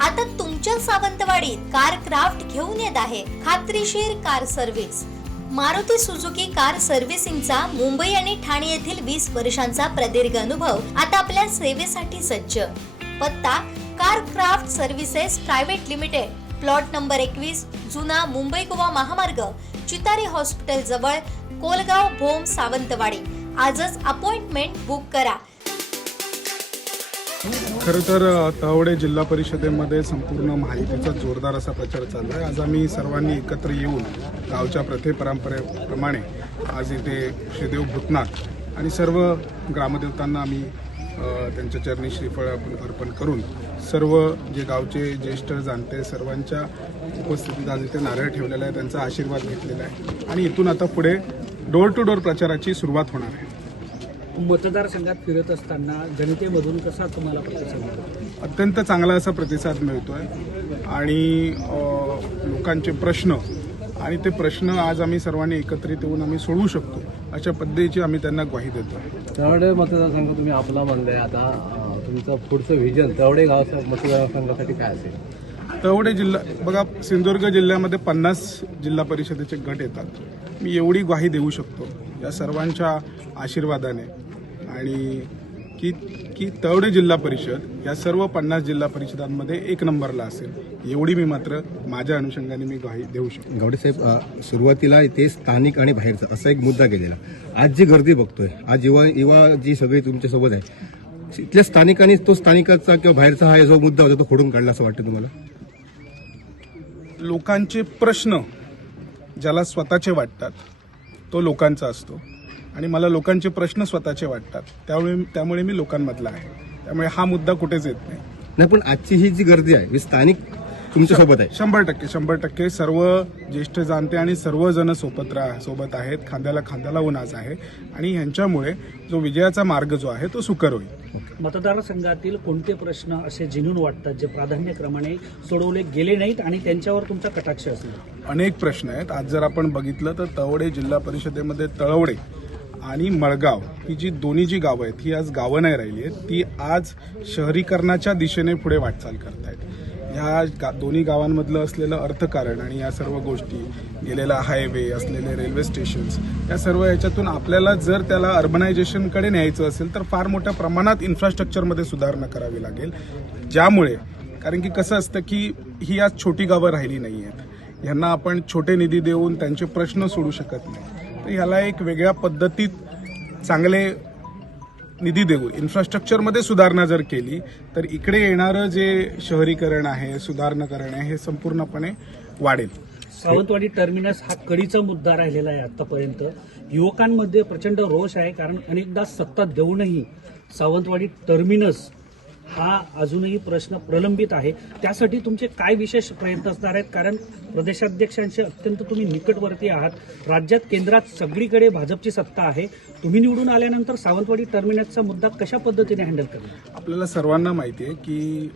आता तुमच्या सावंतवाडीत car craft घेऊन येत आहे खात्रीशीर car service. Maruti Suzuki car सर्व्हिसिंगचा मुंबई आणि ठाणे येथील 20 वर्षांचा प्रदीर्घ अनुभव आता आपल्या सेवेसाठी सज्ज। पत्ता car craft services private limited, plot number 21, जुना मुंबई गोवा महामार्ग, चितारी हॉस्पिटल जवळ, कोलगाव भोम, सावंतवाडी। आजच अपॉइंटमेंट बुक करा। खरं तर तळवडे जिल्हा परिषदेमध्ये संपूर्ण महायुतीचा जोरदार असा प्रचार चालू आहे। आज आम्ही सर्वांनी एकत्र येऊन गावच्या प्रथे परंपरेप्रमाणे आज इथे श्रीदेव भूतनाथ आणि सर्व ग्रामदेवतांना आम्ही त्यांच्या चरणी श्रीफळ अर्पण करून सर्व जे गावचे ज्येष्ठ जाणते सर्वांच्या उपस्थितीत आज इथे नारळ ठेवलेला आहे, त्यांचा आशीर्वाद घेतलेला आहे आणि इथून आता पुढे डोर टू डोर प्रचाराची सुरुवात होणार आहे। मतदारसंघात फिरत असताना जनतेमधून कसा तुम्हाला प्रतिसाद मिळतो? अत्यंत चांगला असा प्रतिसाद मिळतोय आणि लोकांचे प्रश्न आणि ते प्रश्न आज आम्ही सर्वांनी एकत्रित येऊन आम्ही सोडवू शकतो अशा पद्धतीची आम्ही त्यांना ग्वाही देतो। तळवडे मतदारसंघ तुम्ही आपला म्हणलाय, आता तुमचं पुढचं व्हिजन तळवडे गाव मतदारसंघासाठी काय असेल? तळवडे जिल्हा बघा, सिंधुदुर्ग जिल्ह्यामध्ये 50 जिल्हा परिषदेचे गट येतात। मी एवढी ग्वाही देऊ शकतो या सर्वांच्या आशीर्वादाने आणि की तळवडे जिल्हा परिषद या सर्व 50 जिल्हा परिषदांमध्ये 1 नंबरला असेल एवढी मी मात्र माझ्या अनुषंगाने मी ग्वाही देऊ शकतो। गावडे साहेब, सुरुवातीला इथे स्थानिक आणि बाहेरचा असा एक मुद्दा केलेला। आज जी गर्दी बघतोय, आज युवा जी सगळी तुमच्यासोबत आहे, इथल्या स्थानिकांनी तो स्थानिकाचा किंवा बाहेरचा हा जो मुद्दा होता तो खोडून काढला असं वाटतं तुम्हाला? लोकांचे प्रश्न ज्याला स्वतःचे वाटतात तो लोकांचा असतो आणि मला लोकांचे प्रश्न स्वतःचे वाटतात, त्यामुळे मी लोकांमधला आहे, त्यामुळे हा मुद्दा कुठेच येत नाही। पण आजची ही जी गर्दी आहे स्थानिक तुमच्यासोबत आहे? 100% सर्व ज्येष्ठ जाणते आणि सर्वजण सोबत आहेत, खांद्याला खांदा लावून आज आहे आणि ह्यांच्यामुळे जो विजयाचा मार्ग जो आहे तो सुकर होईल। मतदारसंघातील कोणते प्रश्न असे जिन्नून वाटतात जे प्राधान्यक्रमाने सोडवले गेले नाहीत आणि त्यांच्यावर तुमचा कटाक्ष असेल? अनेक प्रश्न आहेत। आज जर आपण बघितलं तर तळवडे जिल्हा परिषदेमध्ये तळवडे आणि मळगाव ही जी गावं आहेत ही आज गावं नाही राहिली आहेत, ती आज शहरीकरणाच्या दिशेने पुढे वाटचाल करतायत। ह्या दोन्ही गावांमधलं असलेलं अर्थकारण आणि या सर्व गोष्टी, गेलेला हायवे, असलेले रेल्वे स्टेशन्स, या सर्व याच्यातून आपल्याला जर त्याला अर्बनायझेशनकडे न्यायचं असेल तर फार मोठ्या प्रमाणात इन्फ्रास्ट्रक्चरमध्ये सुधारणा करावी लागेल। ज्यामुळे कारण की कसं असतं की ही आज छोटी गावं राहिली नाही आहेत, ह्यांना आपण छोटे निधी देऊन त्यांचे प्रश्न सोडू शकत नाही। तर ह्याला एक वेगळ्या पद्धतीत चांगले निधी देऊन इन्फ्रास्ट्रक्चरमध्ये सुधारणा जर केली तर इकडे येणारं जे शहरीकरण आहे, सुधारणीकरण आहे, हे संपूर्णपणे वाढेल। सावंतवाडी टर्मिनस हा कळीचा मुद्दा राहिलेला आहे आतापर्यंत। युवकांमध्ये प्रचंड रोष आहे, कारण अनेकदा सत्ता देऊनही सावंतवाडी टर्मिनस हा अजूनही प्रश्न प्रलंबित आहे। त्यासाठी तुमचे काय विशेष प्रयत्न असणार आहेत? कारण प्रदेशाध्यक्षांचे अत्यंत तुम्ही निकटवर्ती आहात, राज्यात केंद्रात सगळीकडे भाजपची सत्ता आहे, तुम्ही निवडून आल्यानंतर सावंतवाडी टर्मिनसचा मुद्दा कशा पद्धतीने हँडल करणार? आपल्याला सर्वांना माहिती आहे की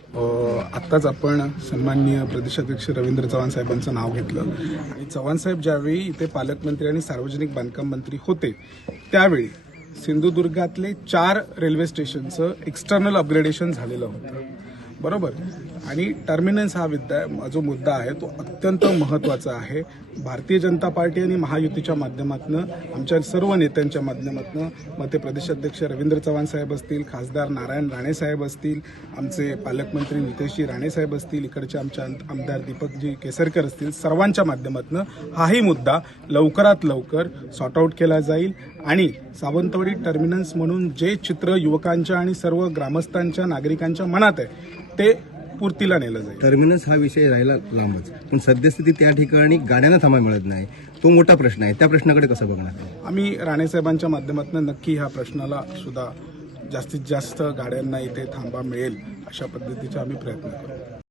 आत्ताच आपण सन्माननीय प्रदेशाध्यक्ष रवींद्र चव्हाण साहेबांचं नाव घेतलं आणि चव्हाण साहेब ज्यावेळी इथे पालकमंत्री आणि सार्वजनिक बांधकाम मंत्री होते त्यावेळी सिंधुदुर्गातले 4 रेल्वे स्टेशनचं एक्सटर्नल अपग्रेडेशन झालेलं होतं, बरोबर। आणि टर्मिनस हा जो मुद्दा आहे तो अत्यंत महत्त्वाचा आहे। भारतीय जनता पार्टी आणि महायुतीच्या माध्यमातून, आमच्या सर्व नेत्यांच्या माध्यमातून, मग ते प्रदेशाध्यक्ष रवींद्र चव्हाण साहेब असतील, खासदार नारायण राणे साहेब असतील, आमचे पालकमंत्री नितेशजी राणे साहेब असतील, इकडचे आमचे आमदार दीपकजी केसरकर असतील, सर्वांच्या माध्यमातून हाही मुद्दा लवकरात लवकर सॉर्ट आऊट केला जाईल आणि सावंतवाडी टर्मिनस म्हणून जे चित्र युवकांच्या आणि सर्व ग्रामस्थांच्या नागरिकांच्या मनात आहे ते पूर्तीला नेलं जाईल। टर्मिनस हा विषय राहिला लांबच, पण सद्यस्थिती त्या ठिकाणी गाड्यांना थांबा मिळत नाही, तो मोठा प्रश्न आहे। त्या प्रश्नाकडे कसं बघणार? आम्ही राणेसाहेबांच्या माध्यमातून नक्की ह्या प्रश्नाला सुद्धा जास्तीत जास्त गाड्यांना इथे थांबा मिळेल अशा पद्धतीचे आम्ही प्रयत्न करू।